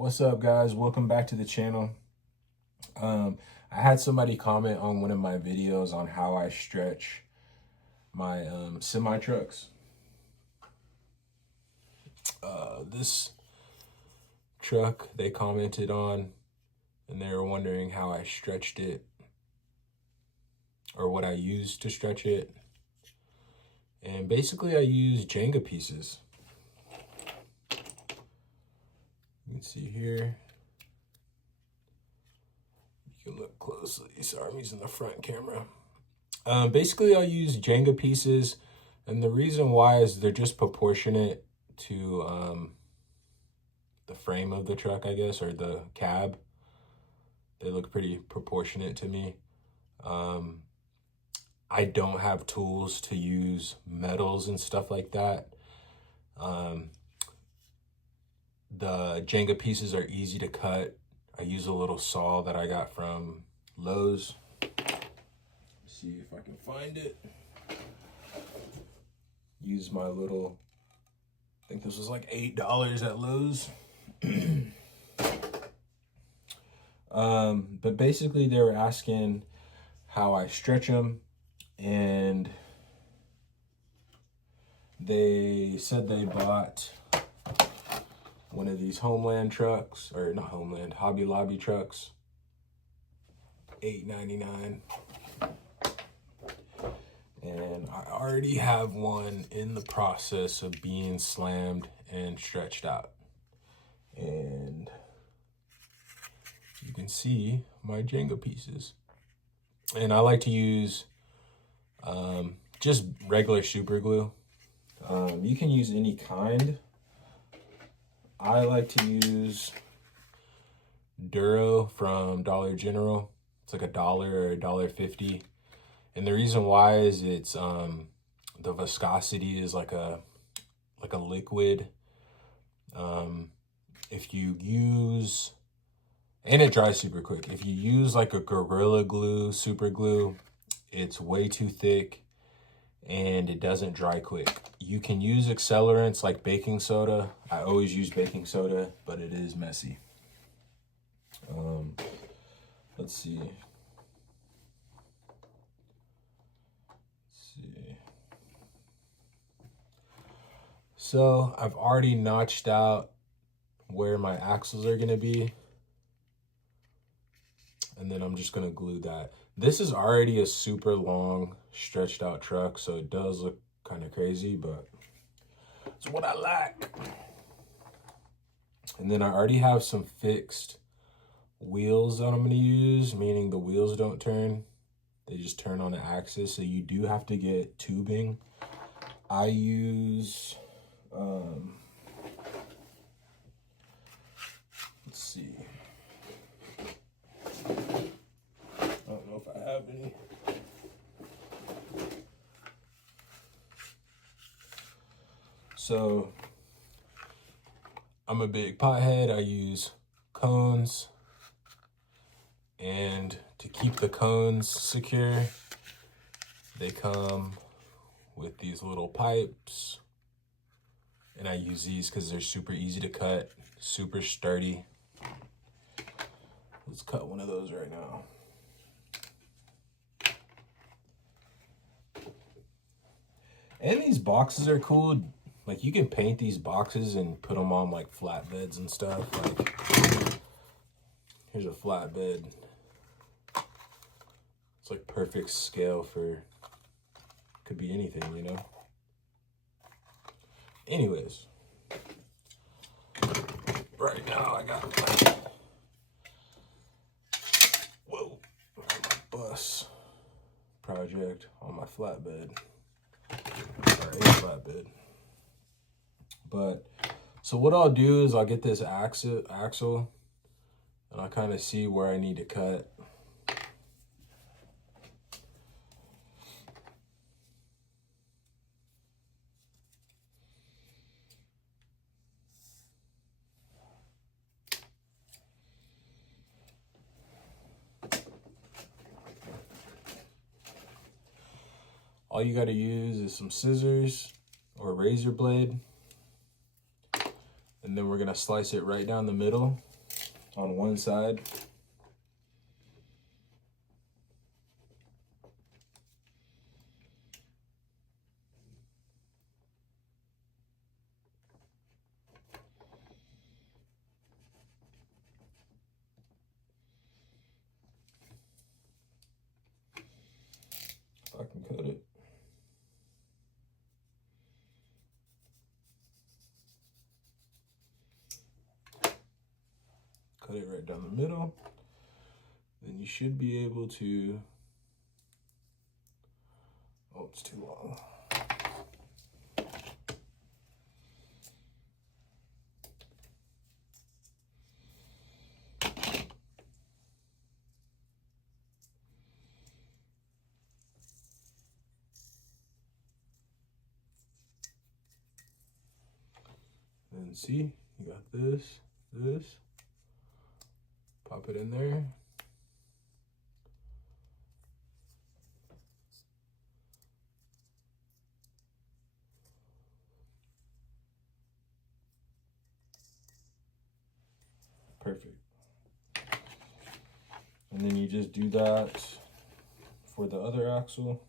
What's up, guys? Welcome back to the channel. I had somebody comment on one of my videos on how I stretch my semi trucks. This truck they commented on, and they were wondering how I stretched it or what I used to stretch it. And basically I use Jenga pieces. You can see here. You can look closely. Sorry, I'm using the front camera. Basically, I'll use Jenga pieces, and the reason why is they're just proportionate to the frame of the truck, I guess, or the cab. They look pretty proportionate to me. I don't have tools to use metals and stuff like that. The Jenga pieces are easy to cut. I use a little saw that I got from Lowe's. Let's see if I can find it. Use my little, I think this was like $8 at Lowe's. But basically they were asking how I stretch them, and they said they bought one of these Homeland trucks, or not Homeland, Hobby Lobby trucks, $8.99. And I already have one in the process of being slammed and stretched out. And you can see my Jenga pieces. And I like to use just regular super glue. You can use any kind. I like to use Duro from Dollar General. It's like $1 or $1.50. And the reason why is it's the viscosity is like a liquid. If you use, and it dries super quick. If you use like a Gorilla Glue super glue, it's way too thick and it doesn't dry quick. You can use accelerants like baking soda. I always use baking soda, but it is messy. Let's see. So I've already notched out where my axles are gonna be, and then I'm just gonna glue that. This is already a super long stretched out truck, so it does look kind of crazy, but it's what I like. And then I already have some fixed wheels that I'm gonna use, meaning the wheels don't turn. They just turn on the axis, so you do have to get tubing. I use, let's see. I don't know if I have any. So I'm a big pothead. I use cones, and to keep the cones secure, they come with these little pipes, and I use these because they're super easy to cut, super sturdy. Let's cut one of those right now. And these boxes are cool. Like, you can paint these boxes and put them on like flatbeds and stuff. Like, here's a flatbed. It's like perfect scale for, could be anything, you know? Anyways, right now I got my, whoa, my bus project on my flatbed, or a flatbed. But, so what I'll do is I'll get this axle, and I'll kind of see where I need to cut. All you got to use is some scissors or a razor blade, and then we're going to slice it right down the middle. on one side. If I can cut it. Cut it right down the middle. Then you should be able to, oh, it's too long. And see, you got this. Pop it in there. Perfect. And then you just do that for the other axle.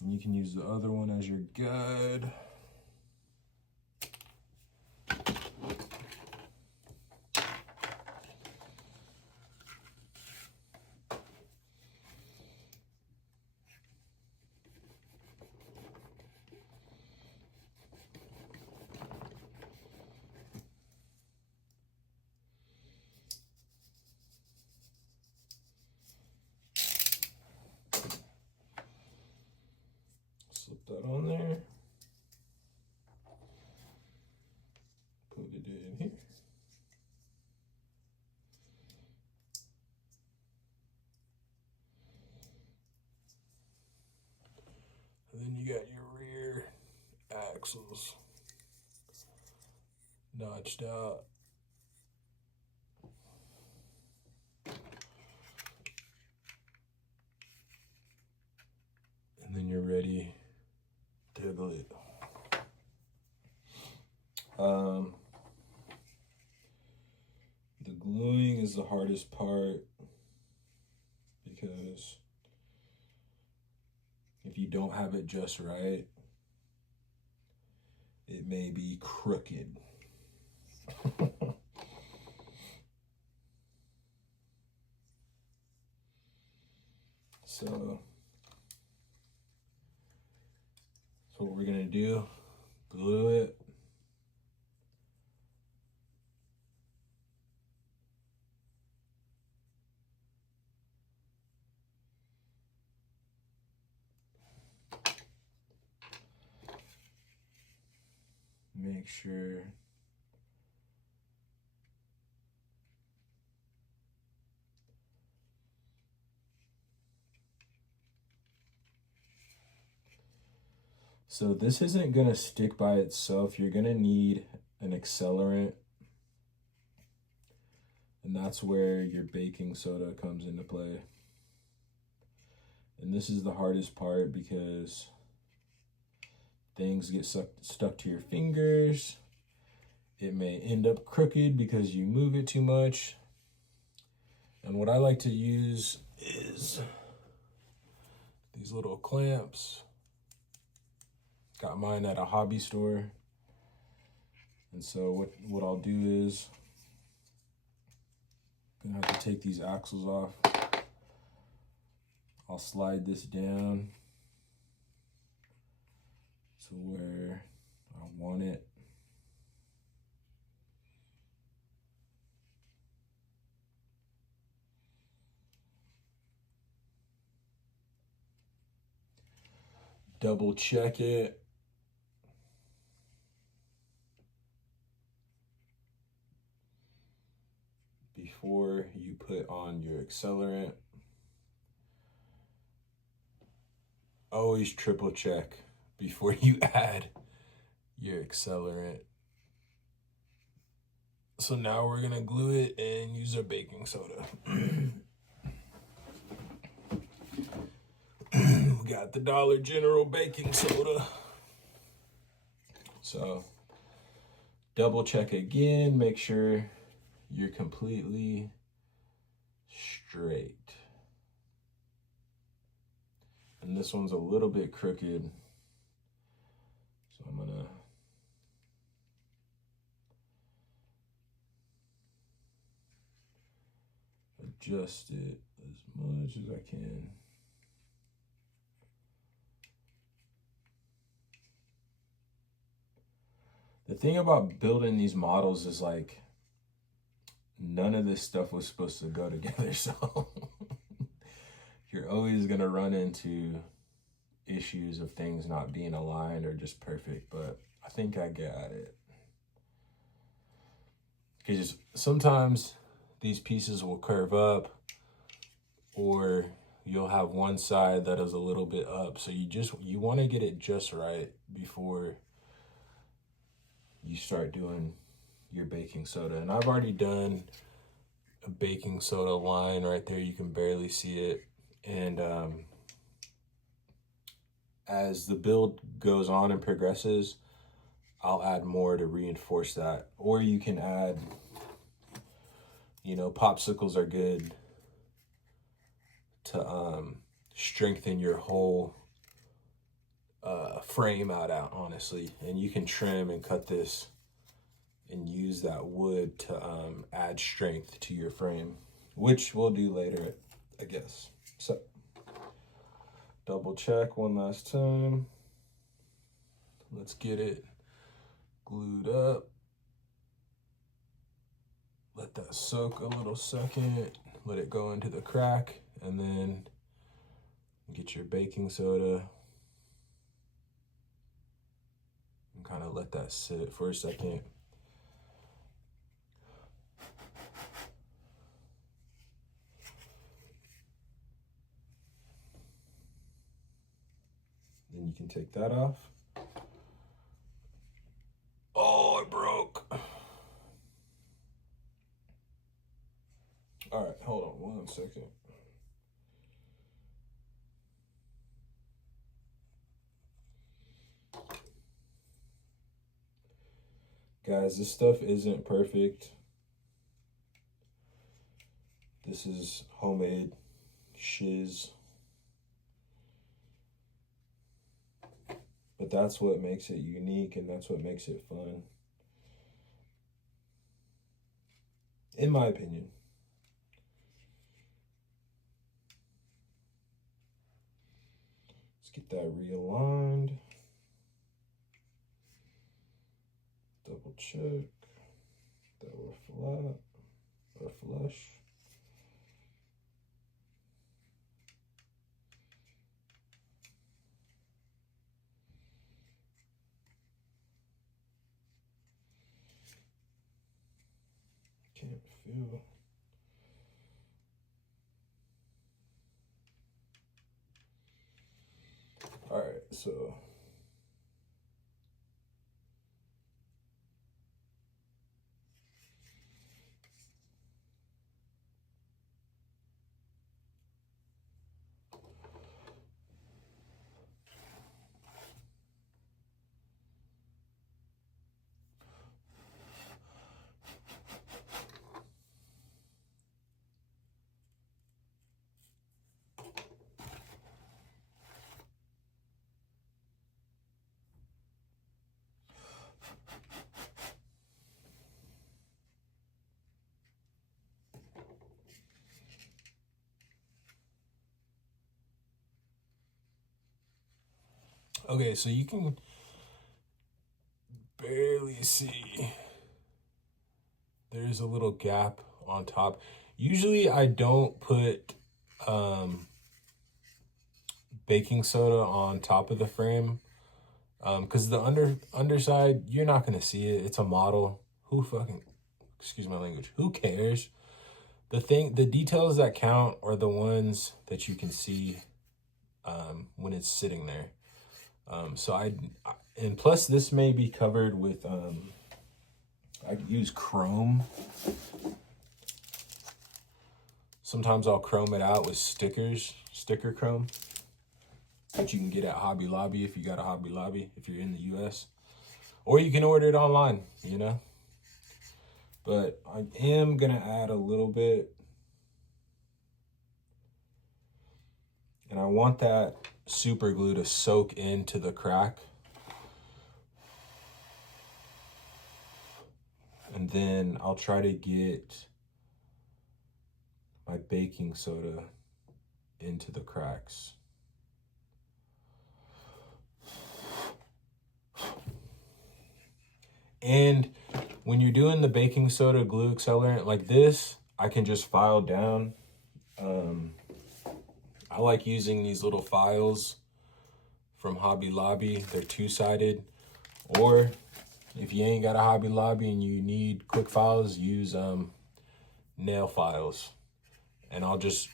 And you can use the other one as your guide. Slip that on there. Put it in here. And then you got your rear axles notched out. And then you're ready to glue it. The gluing is the hardest part because if you don't have it just right, it may be crooked. So what we're gonna do, glue it. Make sure so this isn't gonna stick by itself. You're gonna need an accelerant, and that's where your baking soda comes into play. And this is the hardest part because things get stuck to your fingers. It may end up crooked because you move it too much. And what I like to use is these little clamps. Got mine at a hobby store. And so what I'll do is, I'm gonna have to take these axles off. I'll slide this down to where I want it. Double check it. Before you put on your accelerant. Always triple check before you add your accelerant. So now we're gonna glue it and use our baking soda. We got the Dollar General baking soda. So double check again, make sure you're completely straight. And this one's a little bit crooked, so I'm gonna adjust it as much as I can. The thing about building these models is like none of this stuff was supposed to go together, so you're always gonna run into issues of things not being aligned or just perfect, but I think I got it. Because sometimes these pieces will curve up, or you'll have one side that is a little bit up, so you want to get it just right before you start doing your baking soda. And I've already done a baking soda line right there. You can barely see it. And as the build goes on and progresses, I'll add more to reinforce that. Or you can add, you know, popsicles are good to strengthen your whole frame out, honestly. And you can trim and cut this and use that wood to add strength to your frame, which we'll do later, I guess. So double check one last time. Let's get it glued up. Let that soak a little second. Let it go into the crack, and then get your baking soda and kind of let that sit for a second. Then you can take that off. Oh, it broke. All right, hold on 1 second. Guys, this stuff isn't perfect. This is homemade shiz. But that's what makes it unique, and that's what makes it fun, in my opinion. Let's get that realigned. Double check that we're flat or flush. Can't feel. All right, so okay, so you can barely see. There's a little gap on top. Usually I don't put baking soda on top of the frame because the underside, you're not going to see it. It's a model. Who fucking, excuse my language, who cares? The details that count are the ones that you can see when it's sitting there. And plus this may be covered with, I use chrome. Sometimes I'll chrome it out with sticker chrome, that you can get at Hobby Lobby if you got a Hobby Lobby, if you're in the US. Or you can order it online, you know? but I am gonna add a little bit. And I want that super glue to soak into the crack. And then I'll try to get my baking soda into the cracks. And when you're doing the baking soda glue accelerant like this, I can just file down. I like using these little files from Hobby Lobby. They're two-sided. Or if you ain't got a Hobby Lobby and you need quick files, use nail files. And I'll just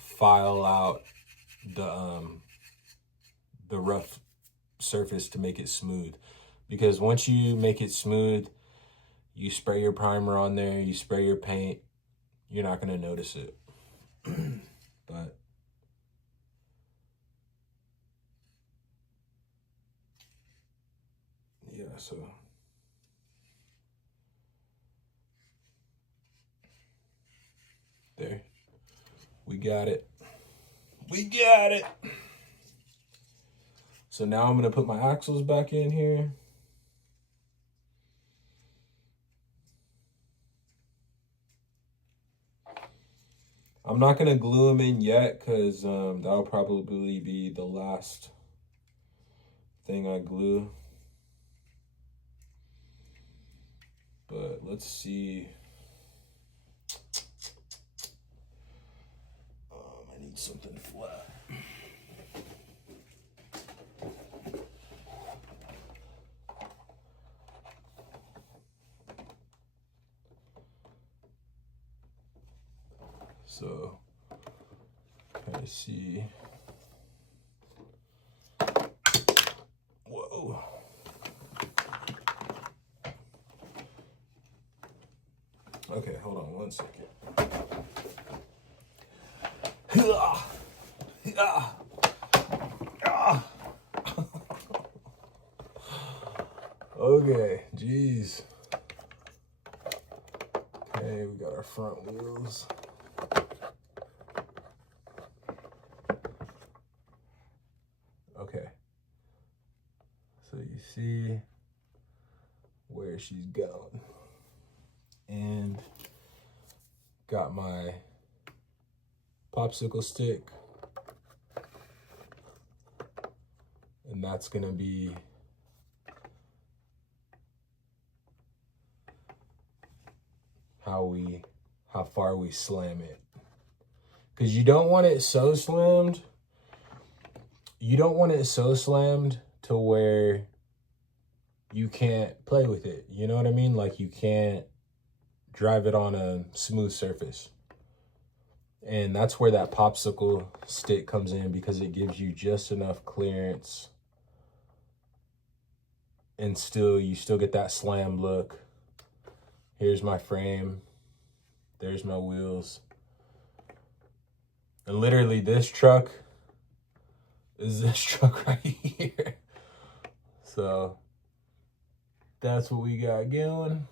file out the rough surface to make it smooth. Because once you make it smooth, you spray your primer on there, you spray your paint, you're not gonna notice it. But yeah, so there, we got it. We got it. So now I'm gonna put my axles back in here. I'm not gonna glue them in yet because that'll probably be the last thing I glue. But let's see. I need something flat. So, kind of see. Whoa. Okay, hold on 1 second. Okay, geez. Okay, we got our front wheels. Okay. So you see where she's going. And got my popsicle stick. And that's gonna be how far we slam it. Because you don't want it so slammed. You don't want it so slammed to where you can't play with it. You know what I mean? Like you can't drive it on a smooth surface. And that's where that popsicle stick comes in, because it gives you just enough clearance and you still get that slam look. Here's my frame. There's my wheels. And literally this truck is this truck right here. So that's what we got going.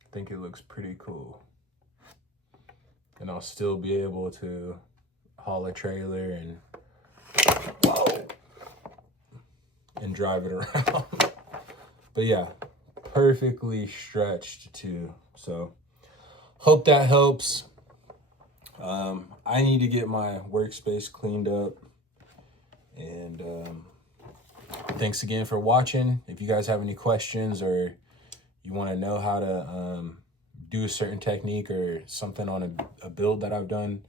I think it looks pretty cool. And I'll still be able to haul a trailer and drive it around. But yeah, perfectly stretched too. So hope that helps. I need to get my workspace cleaned up. And thanks again for watching. If you guys have any questions or you want to know how to do a certain technique or something on a build that I've done,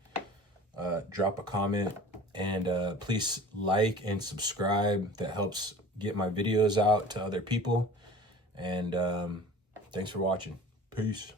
drop a comment. And please like and subscribe. That helps get my videos out to other people. And thanks for watching. Peace.